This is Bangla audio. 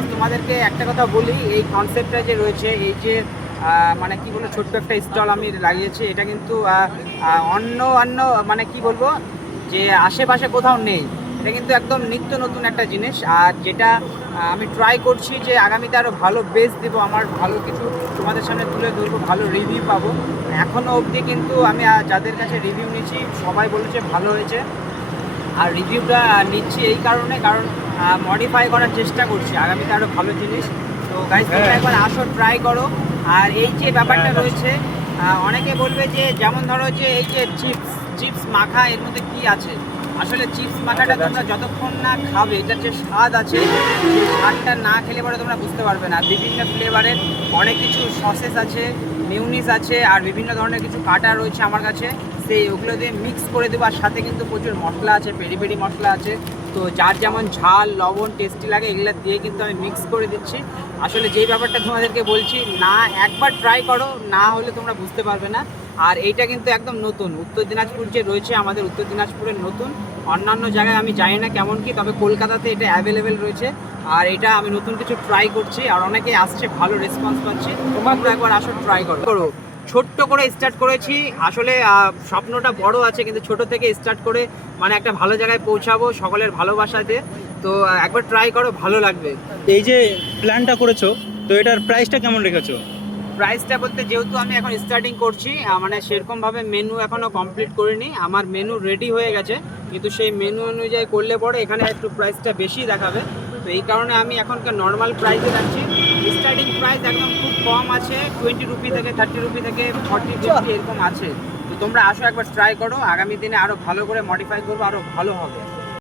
গাইজ তোমাদেরকে একটা কথা বলি, এই কনসেপ্টটা যে রয়েছে, এই যে মানে কি বলবো, ছোট্ট একটা স্টল আমি লাগিয়েছি, এটা কিন্তু অন্য অন্য মানে কি বলবো যে আশেপাশে কোথাও নেই। এটা কিন্তু একদম নিত্য নতুন একটা জিনিস, আর যেটা আমি ট্রাই করছি যে আগামীতে আরও ভালো বেস দেবো, আমার ভালো কিছু তোমাদের সামনে তুলে ধরবো, ভালো রিভিউ পাবো। এখনও অবধি কিন্তু আমি যাদের কাছে রিভিউ নিয়েছি সবাই বলেছে ভালো হয়েছে। আর রিভিউটা নিচ্ছি এই কারণে, কারণ মডিফাই করার চেষ্টা করছি আগামীতে আরও ভালো জিনিস। তো গাইজ তোমরা একবার আসো, ট্রাই করো। আর এই যে ব্যাপারটা রয়েছে, অনেকে বলবে যে যেমন ধরো যে এই যে চিপস চিপস মাখা, এর মধ্যে কি আছে? আসলে চিপস মাখাটা তোমরা যতক্ষণ না খাবে, এটার যে স্বাদ আছে সেই স্বাদটা না খেলে পরে তোমরা বুঝতে পারবে না। বিভিন্ন ফ্লেভারের অনেক কিছু সসেস আছে, মিউনিস আছে, আর বিভিন্ন ধরনের কিছু কাটা রয়েছে আমার কাছে, সেই ওগুলো দিয়ে মিক্স করে দেবো। আর সাথে কিন্তু প্রচুর মশলা আছে, পেরি পেরি মশলা আছে। তো যার যেমন ঝাল লবণ টেস্টি লাগে এগুলো দিয়ে কিন্তু আমি মিক্স করে দিচ্ছি। আসলে যেই ব্যাপারটা তোমাদেরকে বলছি, না একবার ট্রাই করো, না হলে তোমরা বুঝতে পারবে না। আর এইটা কিন্তু একদম নতুন, উত্তর দিনাজপুর যে রয়েছে আমাদের উত্তর দিনাজপুরের নতুন। অন্যান্য জায়গায় আমি জানি না কেমন কি, তবে কলকাতাতে এটা অ্যাভেলেবেল রয়েছে। আর এটা আমি নতুন কিছু ট্রাই করছি, আর অনেকে আসছে, ভালো রেসপন্স পাচ্ছি। তোমরা একবার আসো, ট্রাই করো। ছোট্ট করে স্টার্ট করেছি, আসলে স্বপ্নটা বড় আছে, কিন্তু ছোট থেকে স্টার্ট করে মানে একটা ভালো জায়গায় পৌঁছাবো সকলের ভালোবাসাতে। তো একবার ট্রাই করো, ভালো লাগবে। এই যে প্ল্যানটা করেছো, তো এটার প্রাইসটা কেমন রেখেছো? প্রাইসটা বলতে, যেহেতু আমি এখন স্টার্টিং করছি, মানে সেরকমভাবে মেনু এখনও কমপ্লিট করিনি। আমার মেনু রেডি হয়ে গেছে, কিন্তু সেই মেনু অনুযায়ী করলে পরে এখানে একটু প্রাইসটা বেশি দেখাবে। তো এই কারণে আমি এখনকার নর্মাল প্রাইসে রাখছি। স্টার্টিং প্রাইস একদম খুব কম আছে, 20 রুপি থেকে 30 রুপি থেকে 40 রুপি এরকম আছে। তো তোমরা আসো, একবার ট্রাই করো, আগামী দিনে আরও ভালো করে মডিফাই করবো, আরও ভালো হবে।